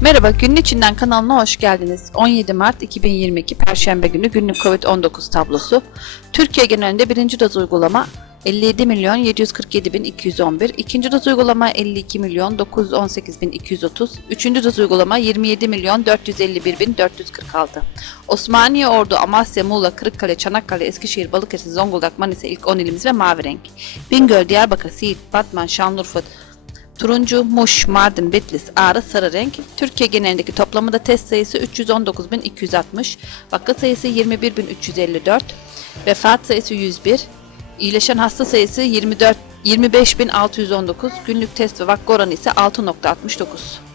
Merhaba, günün içinden kanalına hoş geldiniz. 17 Mart 2022 Perşembe günü günlük Covid-19 tablosu. Türkiye genelinde birinci doz uygulama 57 milyon 747 bin 211, ikinci doz uygulama 52 milyon 918 bin 230, üçüncü doz uygulama 27 milyon 451 bin 446. Osmaniye, Ordu, Amasya, Muğla, Kırıkkale, Çanakkale, Eskişehir, Balıkesir, Zonguldak, Manisa ilk 10 ilimiz ve mavi renk. Bingöl, Diyarbakır, Siirt, Batman, Şanlıurfa, Turuncu, Muş, Mardin, Bitlis, Ağrı, sarı renk. Türkiye genelindeki toplamında test sayısı 319.260, vaka sayısı 21.354, vefat sayısı 101, iyileşen hasta sayısı 24 25.619, günlük test ve vaka oranı ise 6.69.